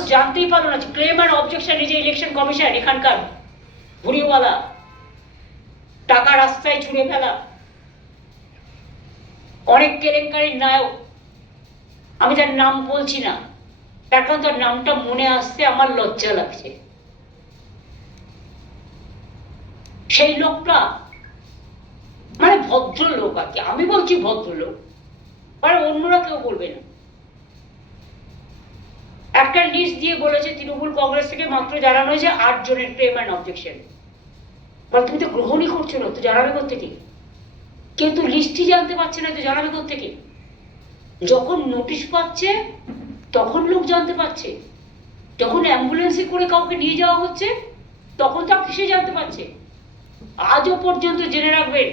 মানুষ জানতেই পারলো না ক্লেম অ্যান্ড অবজেকশন এই যে ইলেকশন কমিশন এখানকার ভুড়িওয়ালা, টাকা রাস্তায় ছুঁড়ে ফেলা, অনেক কেলেঙ্কারির নায়ক, আমি তার নাম বলছি না তার কারণ তার নামটা মনে আসতে আমার লজ্জা লাগছে। সেই লোকটা মানে ভদ্রলোক আর কি, আমি বলছি ভদ্রলোক, মানে অন্যরা কেউ বলবে না। একটা লিস্ট দিয়ে বলেছে তৃণমূল কংগ্রেস থেকে মাত্র জানানো হয়েছে 8 জনের ক্লেম অ্যান্ড অবজেকশন। বল তুমি তো গ্রহণই করছো না, তো জানাবে কোত্থেকে? কেউ তো লিস্টই জানতে পারছে না, তো জানাবে কোত্থেকে? যখন নোটিশ পাচ্ছে তখন লোক জানতে পারছে, যখন অ্যাম্বুলেন্সে করে কাউকে নিয়ে যাওয়া হচ্ছে তখন তো কিসে জানতে পারছে। আজও পর্যন্ত জেনে রাখবেন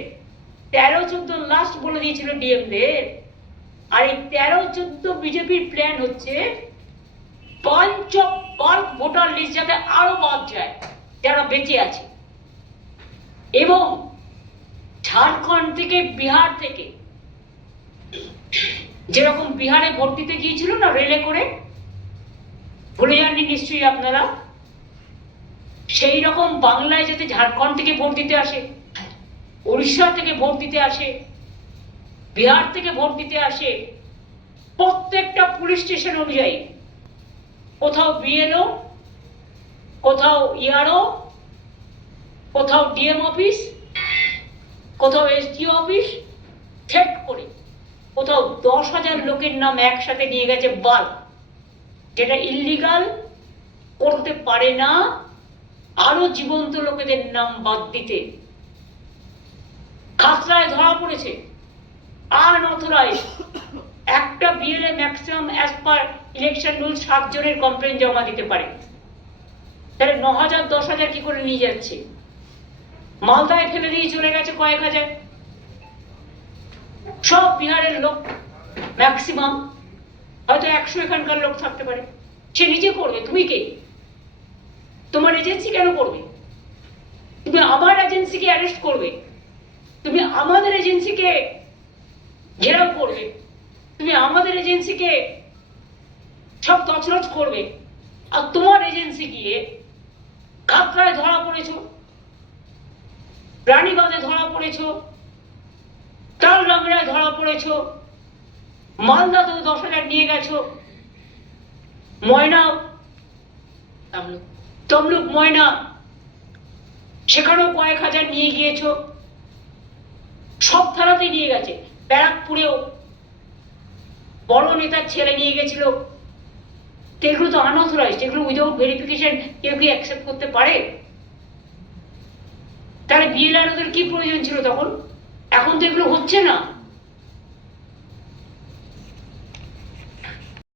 13-14 লাস্ট বলে দিয়েছিল ডিএমদের, আর এই 13-14 বিজেপির প্ল্যান হচ্ছে bunch of bulk voter list যাতে আরো বাদ যায় যারা বেঁচে আছে, এবং ঝাড়খণ্ড থেকে বিহার থেকে যেরকম বিহারে ভোট দিতে গিয়েছিল না রেলে করে, ভুলে যাননি নিশ্চয়ই আপনারা, সেই রকম বাংলায় যাতে ঝাড়খণ্ড থেকে ভোট দিতে আসে, উড়িষ্যা থেকে ভোট দিতে আসে, বিহার থেকে ভোট দিতে আসে, প্রত্যেকটা পুলিশ স্টেশন অনুযায়ী কোথাও বিএলও, কোথাও ইআরও, কোথাও ডিএম অফিস, কোথাও এসডিও অফিস, থ্রেট করে কোথাও 10,000 লোকের নাম একসাথে নিয়ে গেছে বাল্ক, যেটা ইল্লিগাল, করতে পারে না আরো জীবন্ত লোকেদের নাম বাদ দিতে। খাতড়ায় ধরা পড়েছে আনঅথরাইজ একটা BLA maximum as per election rule 7 জনের কমপ্লেন জমা দিতে পারে, তাহলে 9,000 10,000 কি করে নিয়ে যাচ্ছে? মালদায় ফেলে দিয়ে চলে গেছে কয়েক হাজার, সব বিহারের লোক ম্যাক্সিমাম, হয়তো 100 এখানকার লোক থাকতে পারে। সে নিজে করবে, তুমি কে? তোমার এজেন্সি কেন করবে? তুমি আমার এজেন্সিকে অ্যারেস্ট করবে, তুমি আমাদের এজেন্সিকে ঘেরাও করবে, তুমি আমাদের এজেন্সিকে সব তছনছ করবে, আর তোমার এজেন্সি গিয়ে খাতড়ায় ধরা পড়েছ, রানীগঞ্জে ধরা পড়েছ, তালডাংরায় ধরা পড়েছ, মালদাতেও 10,000 নিয়ে গেছো, ময়না তমলুক ময়না সেখানেও কয়েক হাজার নিয়ে গিয়েছ, সব থানাতে নিয়ে গেছে। ব্যারাকপুরেও বড় নেতার ছেলে নিয়ে গেছিল, এগুলো তো আনঅথরাইজড, এগুলো উইদাউট ভেরিফিকেশন কেউ কি অ্যাকসেপ্ট করতে পারে? তাহলে বিএলআর ওদের কি প্রয়োজন ছিল তখন? এখন তো এগুলো হচ্ছে না।